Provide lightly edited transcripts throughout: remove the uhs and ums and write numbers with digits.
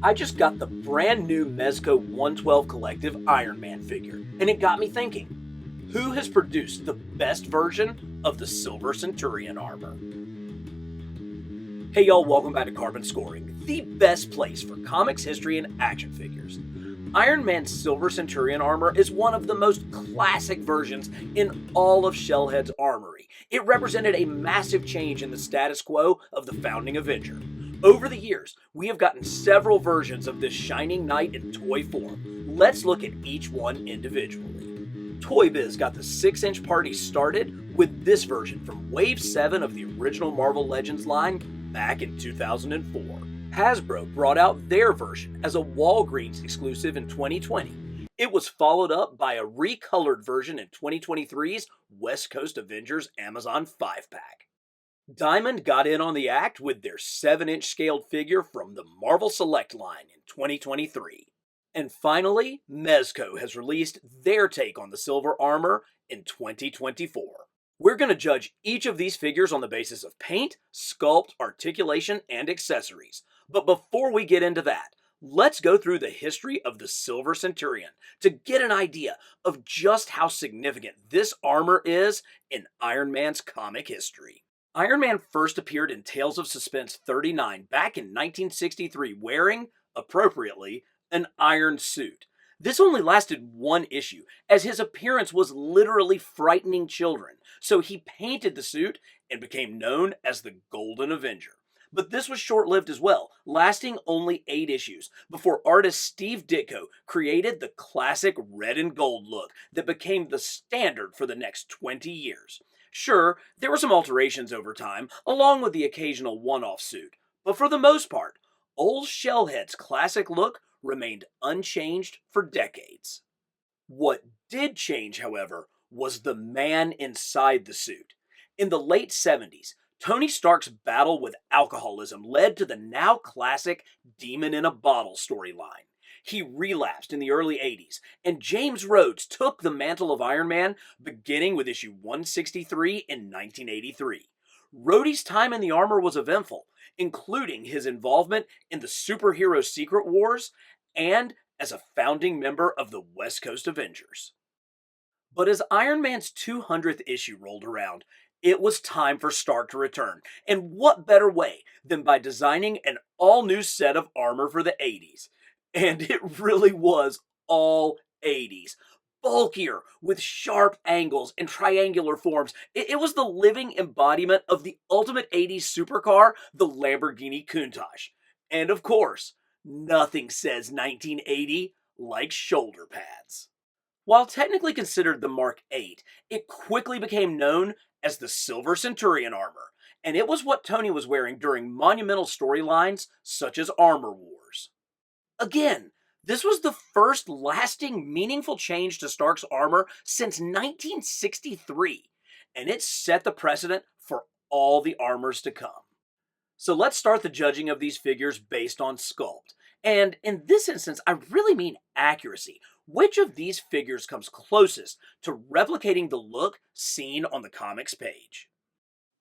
I just got the brand new Mezco 112 Collective Iron Man figure, and it got me thinking, who has produced the best version of the Silver Centurion armor? Hey y'all, welcome back to Carbon Scoring, the best place for comics, history, and action figures. Iron Man's Silver Centurion armor is one of the most classic versions in all of Shellhead's armory. It represented a massive change in the status quo of the founding Avenger. Over the years, we have gotten several versions of this shining knight in toy form. Let's look at each one individually. Toy Biz got the 6-inch party started with this version from Wave 7 of the original Marvel Legends line back in 2004. Hasbro brought out their version as a Walgreens exclusive in 2020. It was followed up by a recolored version in 2023's West Coast Avengers Amazon 5-pack. Diamond got in on the act with their 7-inch scaled figure from the Marvel Select line in 2023. And finally, Mezco has released their take on the silver armor in 2024. We're going to judge each of these figures on the basis of paint, sculpt, articulation, and accessories. But before we get into that, let's go through the history of the Silver Centurion to get an idea of just how significant this armor is in Iron Man's comic history. Iron Man first appeared in Tales of Suspense 39 back in 1963 wearing, appropriately, an iron suit. This only lasted one issue, as his appearance was literally frightening children, so he painted the suit and became known as the Golden Avenger. But this was short-lived as well, lasting only 8 issues, before artist Steve Ditko created the classic red and gold look that became the standard for the next 20 years. Sure, there were some alterations over time, along with the occasional one-off suit, but for the most part, old Shellhead's classic look remained unchanged for decades. What did change, however, was the man inside the suit. In the late 70s, Tony Stark's battle with alcoholism led to the now classic Demon in a Bottle storyline. He relapsed in the early 80s, and James Rhodes took the mantle of Iron Man, beginning with issue 163 in 1983. Rhodey's time in the armor was eventful, including his involvement in the superhero Secret Wars and as a founding member of the West Coast Avengers. But as Iron Man's 200th issue rolled around, it was time for Stark to return, and what better way than by designing an all-new set of armor for the 80s. And it really was all 80s. Bulkier, with sharp angles and triangular forms. It was the living embodiment of the ultimate 80s supercar, the Lamborghini Countach. And of course, nothing says 1980 like shoulder pads. While technically considered the Mark VIII, it quickly became known as the Silver Centurion armor, and it was what Tony was wearing during monumental storylines such as Armor Wars. Again, this was the first lasting, meaningful change to Stark's armor since 1963, and it set the precedent for all the armors to come. So let's start the judging of these figures based on sculpt. And in this instance, I really mean accuracy. Which of these figures comes closest to replicating the look seen on the comics page?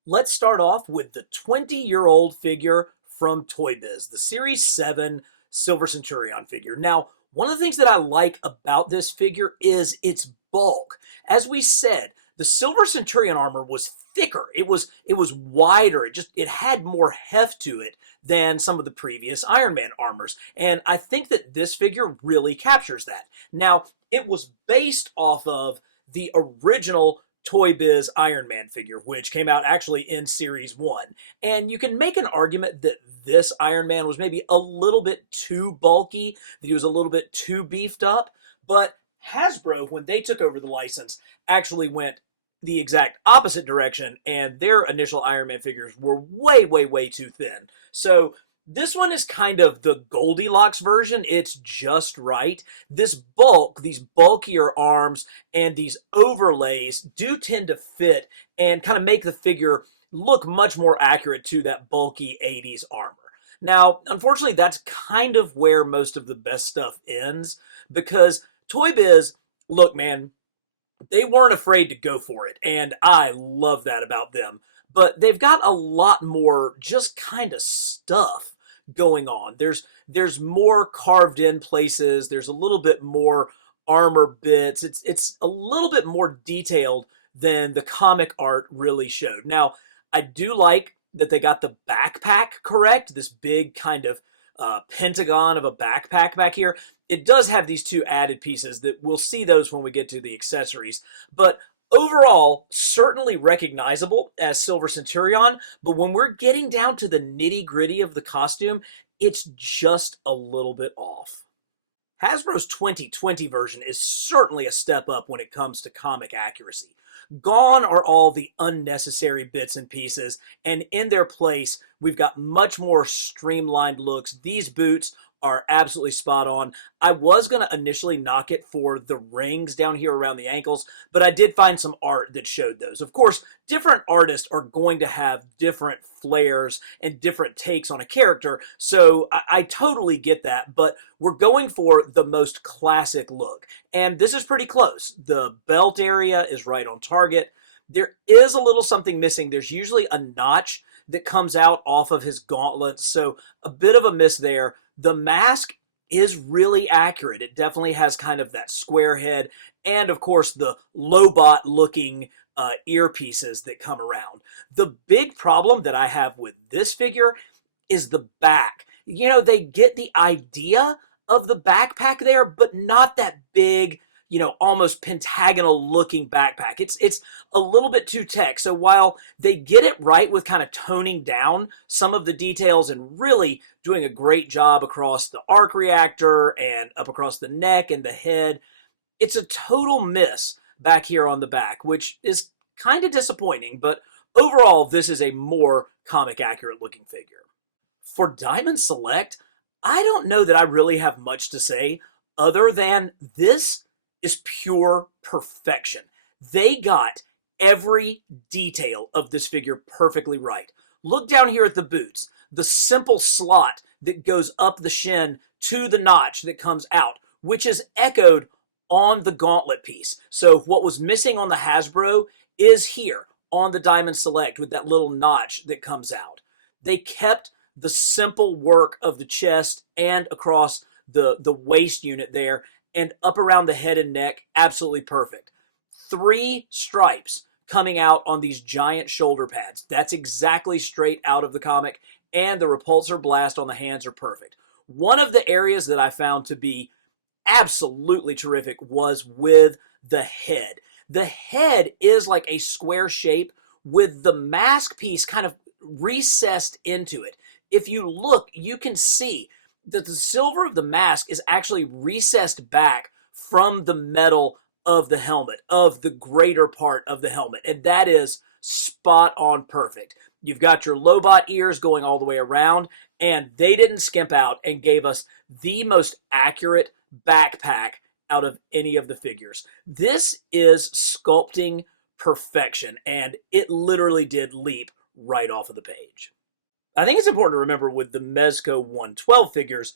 Let's start off with the 20-year-old figure from Toy Biz, the Series 7 Silver Centurion figure. Now, one of the things that I like about this figure is its bulk. As we said, the Silver Centurion armor was thicker. It was wider. It had more heft to it than some of the previous Iron Man armors. And I think that this figure really captures that. Now, it was based off of the original Toy Biz Iron Man figure, which came out actually in Series 1. And you can make an argument that this Iron Man was maybe a little bit too bulky, that he was a little bit too beefed up, but Hasbro, when they took over the license, actually went the exact opposite direction, and their initial Iron Man figures were way, way, way too thin. So this one is kind of the Goldilocks version. It's just right. This bulk, these bulkier arms, and these overlays do tend to fit and kind of make the figure look much more accurate to that bulky 80s armor. Now, unfortunately, that's kind of where most of the best stuff ends, because Toy Biz, look, man, they weren't afraid to go for it, and I love that about them. But they've got a lot more just kind of stuff going on. There's more carved in places. There's a little bit more armor bits. It's a little bit more detailed than the comic art really showed. Now, I do like that they got the backpack correct, this big kind of pentagon of a backpack back here. It does have these two added pieces that we'll see those when we get to the accessories. But overall, certainly recognizable as Silver Centurion, but when we're getting down to the nitty-gritty of the costume, it's just a little bit off. Hasbro's 2020 version is certainly a step up when it comes to comic accuracy. Gone are all the unnecessary bits and pieces, and in their place, we've got much more streamlined looks. These boots are absolutely spot on. I was going to initially knock it for the rings down here around the ankles, but I did find some art that showed those. Of course, different artists are going to have different flares and different takes on a character, so I totally get that, but we're going for the most classic look, and this is pretty close. The belt area is right on target. There is a little something missing. There's usually a notch that comes out off of his gauntlets, so a bit of a miss there. The mask is really accurate. It definitely has kind of that square head and, of course, the Lobot-looking earpieces that come around. The big problem that I have with this figure is the back. You know, they get the idea of the backpack there, but not that big, you know, almost pentagonal looking backpack. It's a little bit too tech. So while they get it right with kind of toning down some of the details and really doing a great job across the arc reactor and up across the neck and the head, it's a total miss back here on the back, which is kind of disappointing, but overall, this is a more comic accurate looking figure. For Diamond Select, I don't know that I really have much to say other than this is pure perfection. They got every detail of this figure perfectly right. Look down here at the boots, the simple slot that goes up the shin to the notch that comes out, which is echoed on the gauntlet piece. So what was missing on the Hasbro is here on the Diamond Select with that little notch that comes out. They kept the simple work of the chest and across the waist unit there and up around the head and neck, absolutely perfect. 3 stripes coming out on these giant shoulder pads. That's exactly straight out of the comic, and the repulsor blast on the hands are perfect. One of the areas that I found to be absolutely terrific was with the head. The head is like a square shape with the mask piece kind of recessed into it. If you look, you can see that the silver of the mask is actually recessed back from the metal of the helmet, of the greater part of the helmet, and that is spot on perfect. You've got your Lobot ears going all the way around, and they didn't skimp out and gave us the most accurate backpack out of any of the figures. This is sculpting perfection, and it literally did leap right off of the page. I think it's important to remember with the Mezco 112 figures,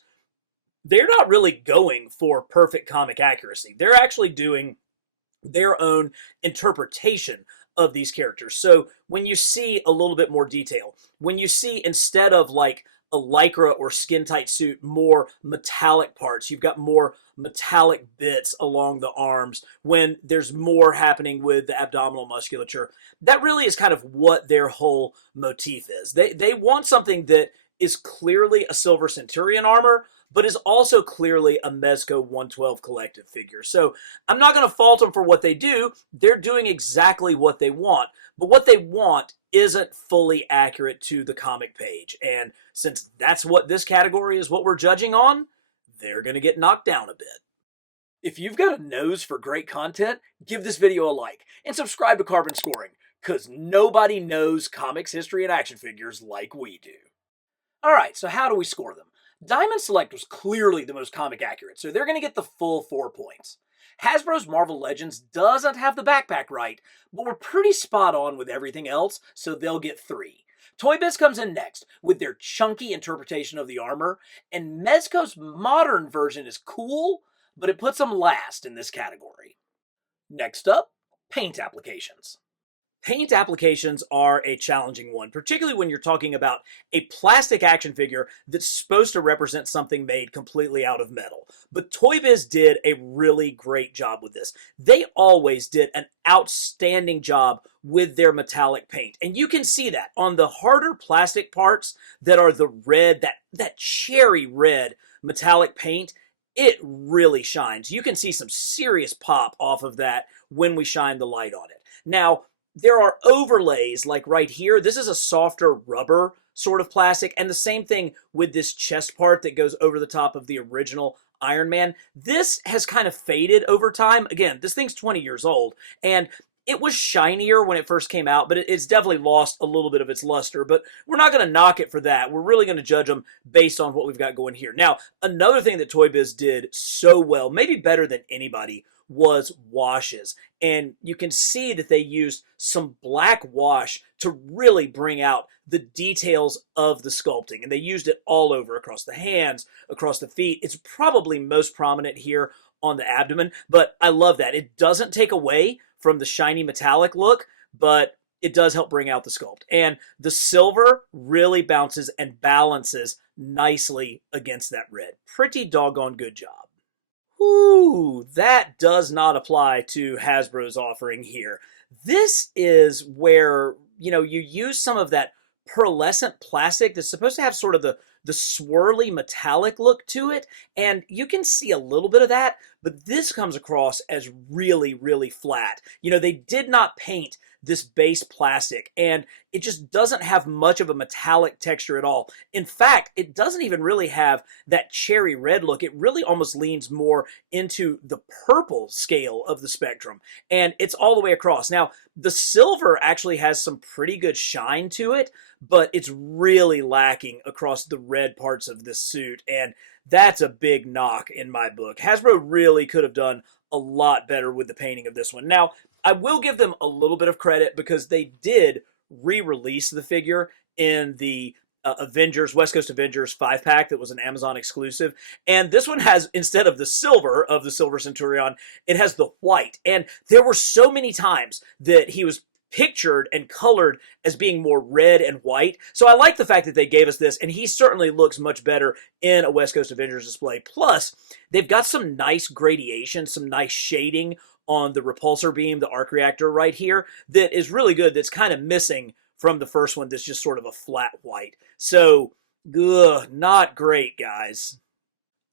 they're not really going for perfect comic accuracy. They're actually doing their own interpretation of these characters. So when you see a little bit more detail, when you see instead of like a lycra or skin tight suit, more metallic parts, you've got more metallic bits along the arms, when there's more happening with the abdominal musculature, that really is kind of what their whole motif is. They want something that is clearly a Silver Centurion armor, but is also clearly a Mezco 112 collective figure. So I'm not going to fault them for what they do. They're doing exactly what they want, but what they want isn't fully accurate to the comic page. And since that's what this category is, what we're judging on, they're going to get knocked down a bit. If you've got a nose for great content, give this video a like and subscribe to Carbon Scoring, because nobody knows comics, history, and action figures like we do. Alright, so how do we score them? Diamond Select was clearly the most comic accurate, so they're going to get the full 4 points. Hasbro's Marvel Legends doesn't have the backpack right, but we're pretty spot on with everything else, so they'll get 3. Toy Biz comes in next with their chunky interpretation of the armor, and Mezco's modern version is cool, but it puts them last in this category. Next up, paint applications. Paint applications are a challenging one, particularly when you're talking about a plastic action figure that's supposed to represent something made completely out of metal. But Toy Biz did a really great job with this. They always did an outstanding job with their metallic paint. And you can see that on the harder plastic parts that are the red, that cherry red metallic paint. It really shines. You can see some serious pop off of that when we shine the light on it. Now, there are overlays like right here. This is a softer rubber sort of plastic, and the same thing with this chest part that goes over the top of the original Iron Man. This has kind of faded over time. Again, this thing's 20 years old, and it was shinier when it first came out, but it's definitely lost a little bit of its luster. But we're not going to knock it for that. We're really going to judge them based on what we've got going here. Now, another thing that Toy Biz did so well, maybe better than anybody, was washes. And you can see that they used some black wash to really bring out the details of the sculpting. And they used it all over, across the hands, across the feet. It's probably most prominent here on the abdomen, but I love that. It doesn't take away from the shiny metallic look, but it does help bring out the sculpt. And the silver really bounces and balances nicely against that red. Pretty doggone good job. Ooh, that does not apply to Hasbro's offering here. This is where, you use some of that pearlescent plastic that's supposed to have sort of the swirly metallic look to it, and you can see a little bit of that, but this comes across as really, really flat. They did not paint this base plastic, and it just doesn't have much of a metallic texture at all. In fact, it doesn't even really have that cherry red look. It really almost leans more into the purple scale of the spectrum, and it's all the way across. Now, the silver actually has some pretty good shine to it, but it's really lacking across the red parts of this suit, and that's a big knock in my book. Hasbro really could have done a lot better with the painting of this one. Now, I will give them a little bit of credit because they did re-release the figure in the West Coast Avengers 5-pack that was an Amazon exclusive. And this one has, instead of the silver of the Silver Centurion, it has the white. And there were so many times that he was pictured and colored as being more red and white. So I like the fact that they gave us this, and he certainly looks much better in a West Coast Avengers display. Plus, they've got some nice gradation, some nice shading on the repulsor beam, the arc reactor right here, that is really good, that's kind of missing from the first one that's just sort of a flat white. So, not great, guys.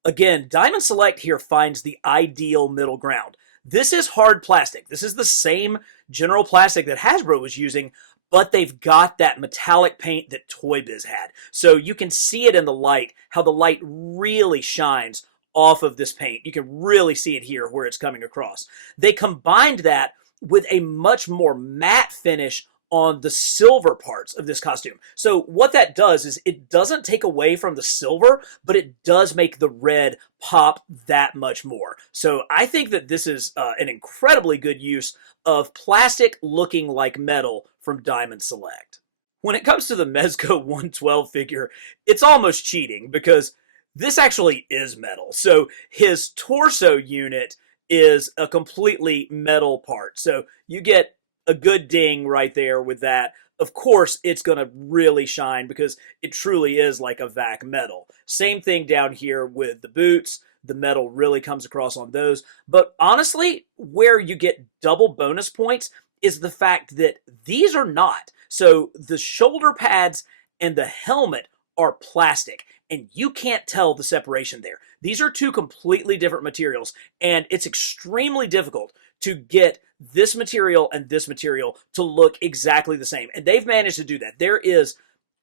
Again, Diamond Select here finds the ideal middle ground. This is hard plastic. This is the same general plastic that Hasbro was using, but they've got that metallic paint that Toy Biz had. So you can see it in the light, how the light really shines off of this paint. You can really see it here where it's coming across. They combined that with a much more matte finish on the silver parts of this costume. So what that does is it doesn't take away from the silver, but it does make the red pop that much more. So I think that this is an incredibly good use of plastic looking like metal from Diamond Select. When it comes to the Mezco 112 figure, it's almost cheating because this actually is metal. So his torso unit is a completely metal part. So you get a good ding right there with that. Of course, it's going to really shine because it truly is like a vac metal. Same thing down here with the boots. The metal really comes across on those. But honestly, where you get double bonus points is the fact that these are not. So the shoulder pads and the helmet are plastic, and you can't tell the separation there. These are two completely different materials, and it's extremely difficult to get this material and this material to look exactly the same. And they've managed to do that. There is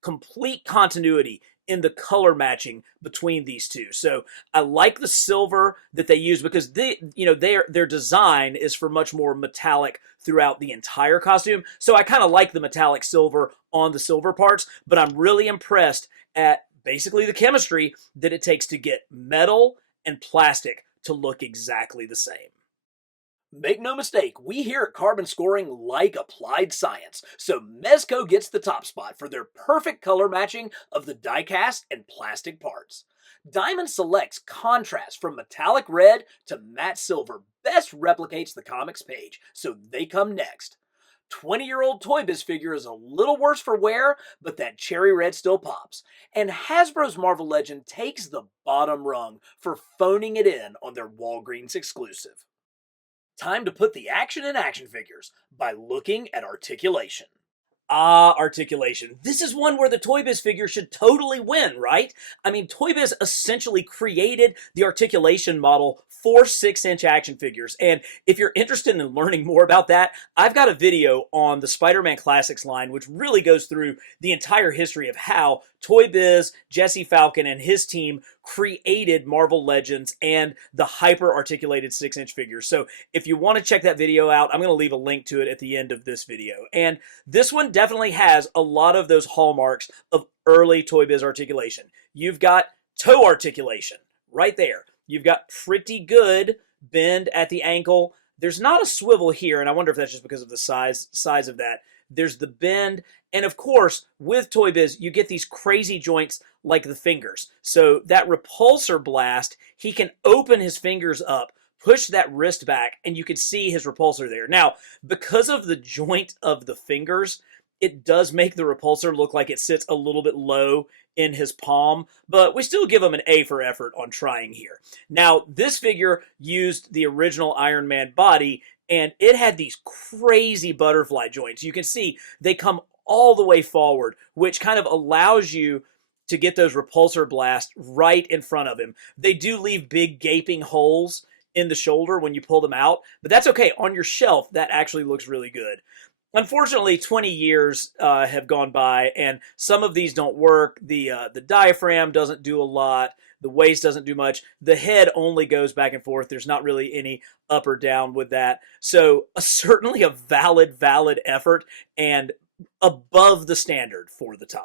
complete continuity in the color matching between these two. So I like the silver that they use because their design is for much more metallic throughout the entire costume. So I kind of like the metallic silver on the silver parts, but I'm really impressed at basically the chemistry that it takes to get metal and plastic to look exactly the same. Make no mistake, we here at Carbon Scoring like applied science, so Mezco gets the top spot for their perfect color matching of the die-cast and plastic parts. Diamond Select's contrast from metallic red to matte silver best replicates the comics page, so they come next. 20-year-old Toy Biz figure is a little worse for wear, but that cherry red still pops. And Hasbro's Marvel Legend takes the bottom rung for phoning it in on their Walgreens exclusive. Time to put the action in action figures by looking at Articulation. Ah, Articulation. This is one where the Toy Biz figure should totally win, right? I mean, Toy Biz essentially created the Articulation model for 6-inch action figures. And if you're interested in learning more about that, I've got a video on the Spider-Man Classics line, which really goes through the entire history of how Toy Biz, Jesse Falcon, and his team created Marvel Legends and the hyper-articulated 6-inch figures. So if you want to check that video out, I'm going to leave a link to it at the end of this video. And this one definitely has a lot of those hallmarks of early Toy Biz articulation. You've got toe articulation right there. You've got pretty good bend at the ankle. There's not a swivel here, and I wonder if that's just because of the size of that. There's the bend, and of course, with Toy Biz, you get these crazy joints like the fingers. So that repulsor blast, he can open his fingers up, push that wrist back, and you can see his repulsor there. Now, because of the joint of the fingers, it does make the repulsor look like it sits a little bit low in his palm, but we still give him an A for effort on trying here. Now, this figure used the original Iron Man body, and it had these crazy butterfly joints. You can see they come all the way forward, which kind of allows you to get those repulsor blasts right in front of him. They do leave big gaping holes in the shoulder when you pull them out, but that's okay. On your shelf, that actually looks really good. Unfortunately, 20 years have gone by, and some of these don't work. The diaphragm doesn't do a lot. The waist doesn't do much. The head only goes back and forth. There's not really any up or down with that. So certainly a valid effort and above the standard for the time.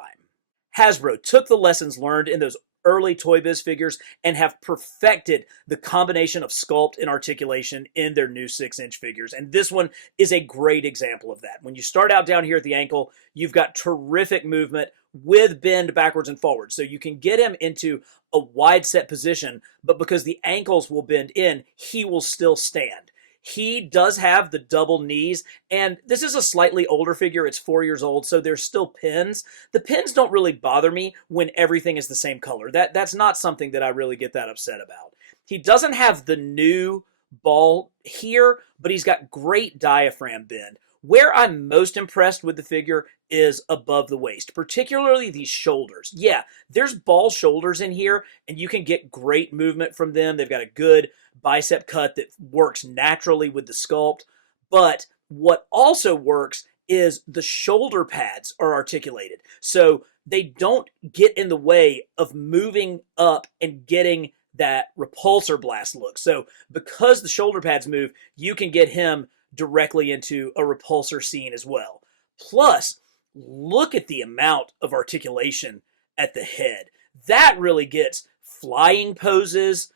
Hasbro took the lessons learned in those early Toy Biz figures and have perfected the combination of sculpt and articulation in their new 6-inch figures. And this one is a great example of that. When you start out down here at the ankle, you've got terrific movement with bend backwards and forwards. So you can get him into a wide set position, but because the ankles will bend in, he will still stand. He does have the double knees, and this is a slightly older figure. It's 4 years old, so there's still pins. The pins don't really bother me when everything is the same color. That's not something that I really get that upset about. He doesn't have the new ball here, but he's got great diaphragm bend. Where I'm most impressed with the figure is above the waist, particularly these shoulders. Yeah, there's ball shoulders in here, and you can get great movement from them. They've got a good bicep cut that works naturally with the sculpt. But what also works is the shoulder pads are articulated. So they don't get in the way of moving up and getting that repulsor blast look. So because the shoulder pads move, you can get him directly into a repulsor scene as well. Plus, look at the amount of articulation at the head. That really gets flying poses,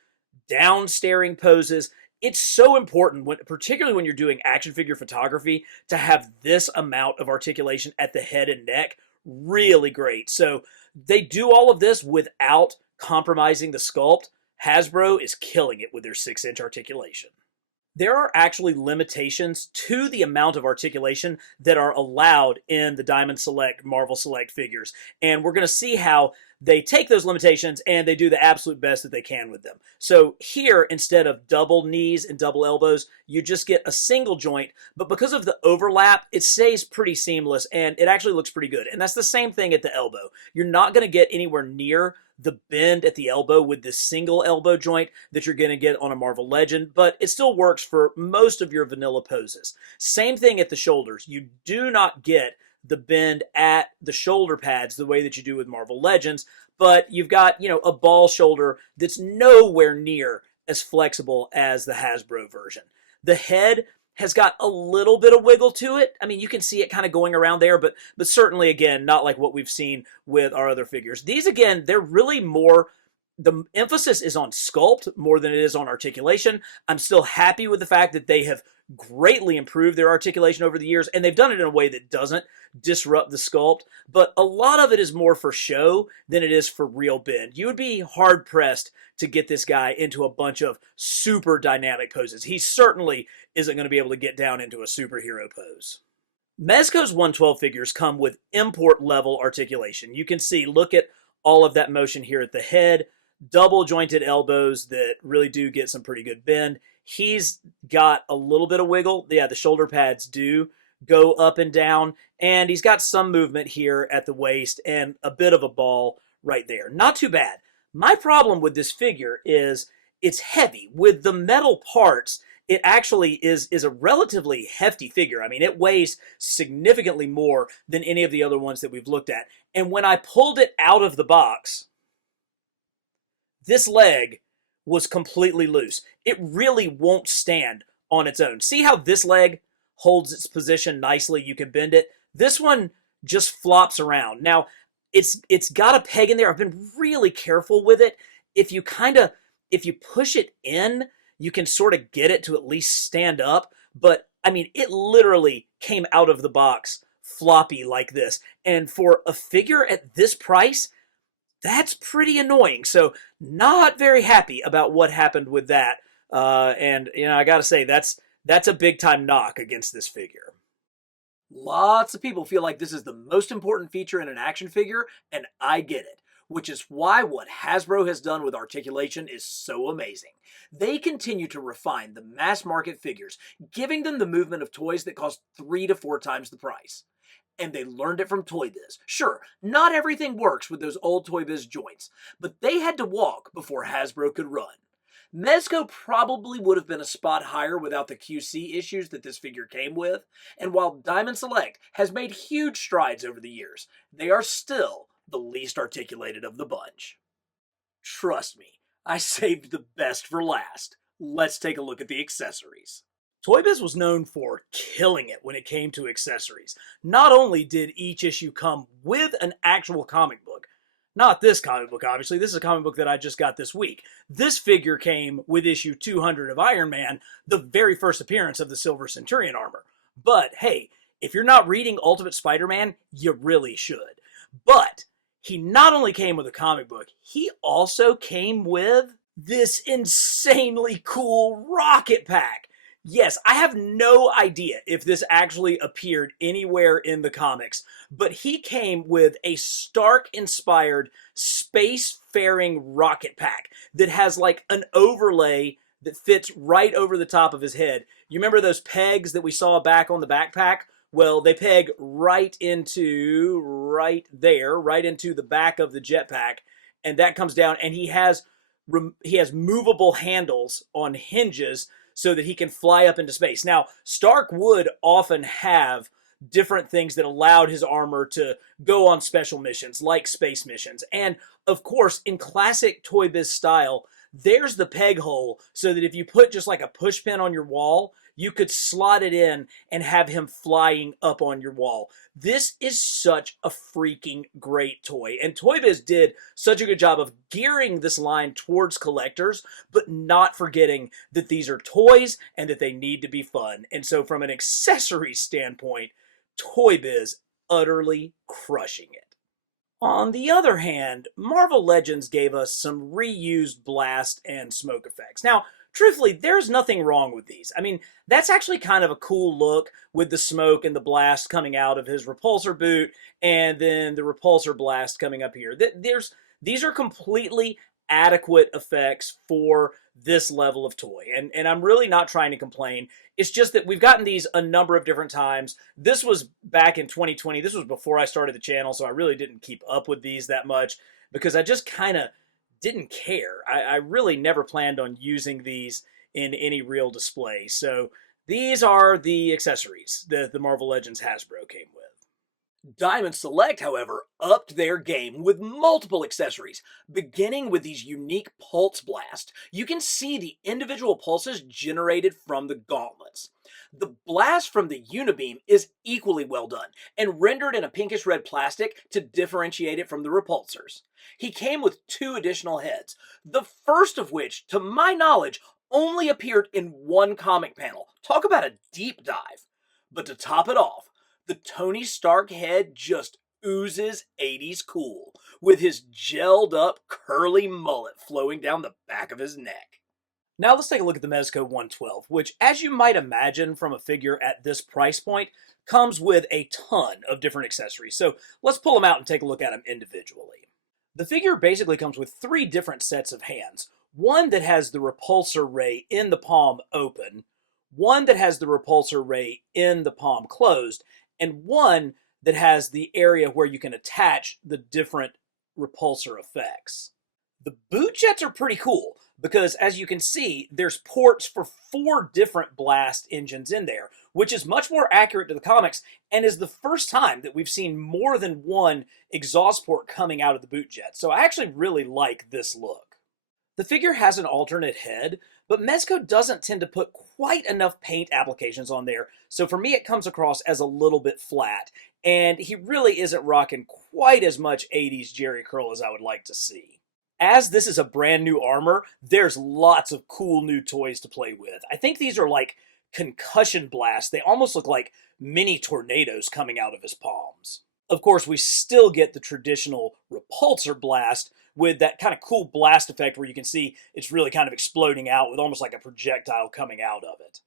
down staring poses. It's so important, particularly when you're doing action figure photography, to have this amount of articulation at the head and neck. Really great. So they do all of this without compromising the sculpt. Hasbro is killing it with their 6-inch articulation. There are actually limitations to the amount of articulation that are allowed in the Diamond Select, Marvel Select figures. And we're going to see how they take those limitations and they do the absolute best that they can with them. So here, instead of double knees and double elbows, you just get a single joint. But because of the overlap, it stays pretty seamless and it actually looks pretty good. And that's the same thing at the elbow. You're not going to get anywhere near the bend at the elbow with this single elbow joint that you're going to get on a Marvel Legend, but it still works for most of your vanilla poses. Same thing at the shoulders. You do not get the bend at the shoulder pads the way that you do with Marvel Legends, but you've got, a ball shoulder that's nowhere near as flexible as the Hasbro version. The head has got a little bit of wiggle to it. I mean, you can see it kind of going around there, but certainly, again, not like what we've seen with our other figures. These, again, they're really more, the emphasis is on sculpt more than it is on articulation. I'm still happy with the fact that they have greatly improved their articulation over the years, and they've done it in a way that doesn't disrupt the sculpt, but a lot of it is more for show than it is for real bend. You would be hard-pressed to get this guy into a bunch of super dynamic poses. He certainly isn't going to be able to get down into a superhero pose. Mezco's 112 figures come with import level articulation. You can see, look at all of that motion here at the head, double jointed elbows that really do get some pretty good bend. He's got a little bit of wiggle. Yeah, the shoulder pads do go up and down, and he's got some movement here at the waist and a bit of a ball right there. Not too bad. My problem with this figure is it's heavy. With the metal parts, it actually is a relatively hefty figure. I mean, it weighs significantly more than any of the other ones that we've looked at. And when I pulled it out of the box, this leg was completely loose. It really won't stand on its own. See how this leg holds its position nicely? You can bend it. This one just flops around. Now, it's got a peg in there. I've been really careful with it. If you push it in, you can sort of get it to at least stand up. But I mean, it literally came out of the box floppy like this. And for a figure at this price, that's pretty annoying. So not very happy about what happened with that. And I got to say, that's a big time knock against this figure. Lots of people feel like this is the most important feature in an action figure, and I get it. Which is why what Hasbro has done with Articulation is so amazing. They continue to refine the mass market figures, giving them the movement of toys that cost 3 to 4 times the price. And they learned it from Toy Biz. Sure, not everything works with those old Toy Biz joints, but they had to walk before Hasbro could run. Mezco probably would have been a spot higher without the QC issues that this figure came with, and while Diamond Select has made huge strides over the years, they are still the least articulated of the bunch. Trust me, I saved the best for last. Let's take a look at the accessories. Toy Biz was known for killing it when it came to accessories. Not only did each issue come with an actual comic book, not this comic book, obviously. This is a comic book that I just got this week. This figure came with issue 200 of Iron Man, the very first appearance of the Silver Centurion armor. But hey, if you're not reading Ultimate Spider-Man, you really should. But he not only came with a comic book, he also came with this insanely cool rocket pack. Yes, I have no idea if this actually appeared anywhere in the comics, but he came with a Stark-inspired spacefaring rocket pack that has like an overlay that fits right over the top of his head. You remember those pegs that we saw back on the backpack? Well, they peg right into the back of the jetpack, and that comes down, and he has movable handles on hinges so that he can fly up into space. Now, Stark would often have different things that allowed his armor to go on special missions, like space missions. And, of course, in classic Toy Biz style, there's the peg hole so that if you put just like a push pin on your wall, you could slot it in and have him flying up on your wall. This is such a freaking great toy. And Toy Biz did such a good job of gearing this line towards collectors, but not forgetting that these are toys and that they need to be fun. And so from an accessory standpoint, Toy Biz utterly crushing it. On the other hand, Marvel Legends gave us some reused blast and smoke effects. Now, truthfully, there's nothing wrong with these. I mean, that's actually kind of a cool look with the smoke and the blast coming out of his repulsor boot and then the repulsor blast coming up here. These are completely adequate effects for this level of toy. And I'm really not trying to complain. It's just that we've gotten these a number of different times. This was back in 2020. This was before I started the channel, so I really didn't keep up with these that much because I just kind of didn't care. I really never planned on using these in any real display. So these are the accessories that the Marvel Legends Hasbro came with. Diamond Select, however, upped their game with multiple accessories, beginning with these unique pulse blasts. You can see the individual pulses generated from the gauntlets. The blast from the Unibeam is equally well done and rendered in a pinkish red plastic to differentiate it from the repulsors. He came with 2 additional heads, the first of which, to my knowledge, only appeared in one comic panel. Talk about a deep dive. But to top it off, the Tony Stark head just oozes 80s cool, with his gelled up curly mullet flowing down the back of his neck. Now let's take a look at the Mezco 112, which, as you might imagine from a figure at this price point, comes with a ton of different accessories. So let's pull them out and take a look at them individually. The figure basically comes with three different sets of hands. One that has the repulsor ray in the palm open, one that has the repulsor ray in the palm closed, and one that has the area where you can attach the different repulsor effects. The boot jets are pretty cool because, as you can see, there's ports for 4 different blast engines in there, which is much more accurate to the comics and is the first time that we've seen more than one exhaust port coming out of the boot jet. So I actually really like this look. The figure has an alternate head, but Mezco doesn't tend to put quite enough paint applications on there, so for me it comes across as a little bit flat, and he really isn't rocking quite as much 80s Jerry curl as I would like to see. As this is a brand new armor, there's lots of cool new toys to play with. I think these are like concussion blasts. They almost look like mini tornadoes coming out of his palms. Of course, we still get the traditional repulsor blast with that kind of cool blast effect where you can see it's really kind of exploding out with almost like a projectile coming out of it.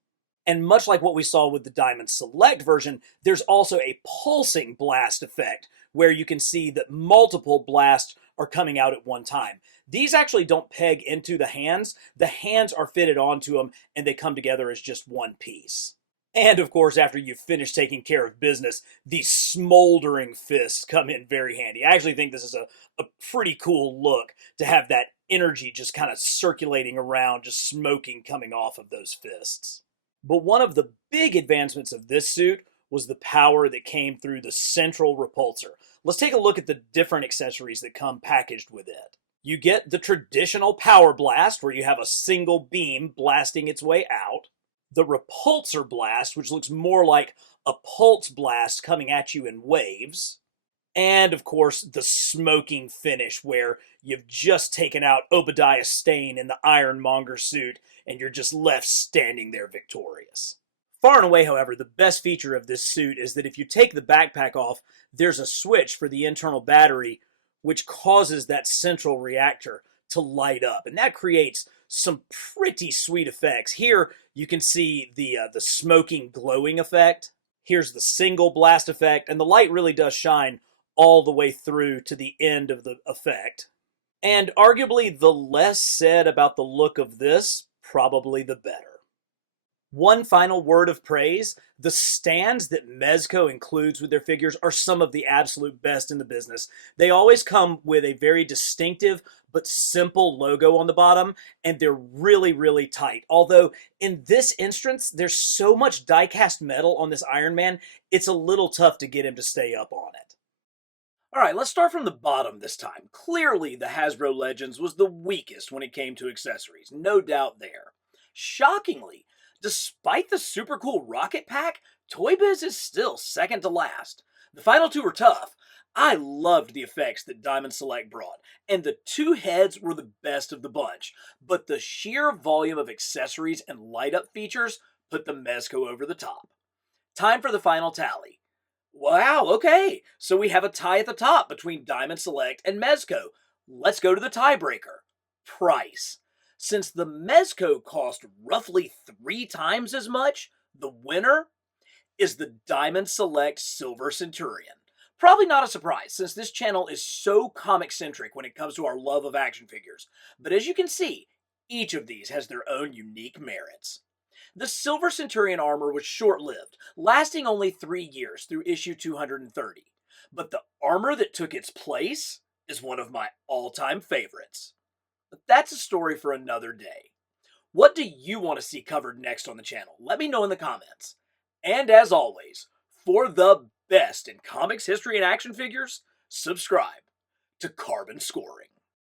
And much like what we saw with the Diamond Select version, there's also a pulsing blast effect where you can see that multiple blasts are coming out at one time. These actually don't peg into the hands. The hands are fitted onto them and they come together as just one piece. And of course, after you've finished taking care of business, these smoldering fists come in very handy. I actually think this is a pretty cool look to have that energy just kind of circulating around, just smoking coming off of those fists. But one of the big advancements of this suit was the power that came through the central repulsor. Let's take a look at the different accessories that come packaged with it. You get the traditional power blast, where you have a single beam blasting its way out. The repulsor blast, which looks more like a pulse blast coming at you in waves. And of course, the smoking finish, where you've just taken out Obadiah Stane in the Ironmonger suit, and you're just left standing there victorious. Far and away, however, the best feature of this suit is that if you take the backpack off, there's a switch for the internal battery, which causes that central reactor to light up. And that creates some pretty sweet effects. Here, you can see the smoking glowing effect. Here's the single blast effect, and the light really does shine all the way through to the end of the effect. And arguably, the less said about the look of this, probably the better. One final word of praise: the stands that Mezco includes with their figures are some of the absolute best in the business. They always come with a very distinctive but simple logo on the bottom, and they're really, really tight. Although, in this instance, there's so much die-cast metal on this Iron Man, it's a little tough to get him to stay up on it. Alright, let's start from the bottom this time. Clearly, the Hasbro Legends was the weakest when it came to accessories, no doubt there. Shockingly, despite the super cool rocket pack, Toy Biz is still second to last. The final two were tough. I loved the effects that Diamond Select brought, and the two heads were the best of the bunch, but the sheer volume of accessories and light-up features put the Mezco over the top. Time for the final tally. Wow, okay, so we have a tie at the top between Diamond Select and Mezco. Let's go to the tiebreaker. Price. Since the Mezco cost roughly 3 times as much, the winner is the Diamond Select Silver Centurion. Probably not a surprise, since this channel is so comic-centric when it comes to our love of action figures. But as you can see, each of these has their own unique merits. The Silver Centurion armor was short-lived, lasting only 3 years through issue 230. But the armor that took its place is one of my all-time favorites. But that's a story for another day. What do you want to see covered next on the channel? Let me know in the comments. And as always, for the best in comics, history, and action figures, subscribe to Carbon Scoring.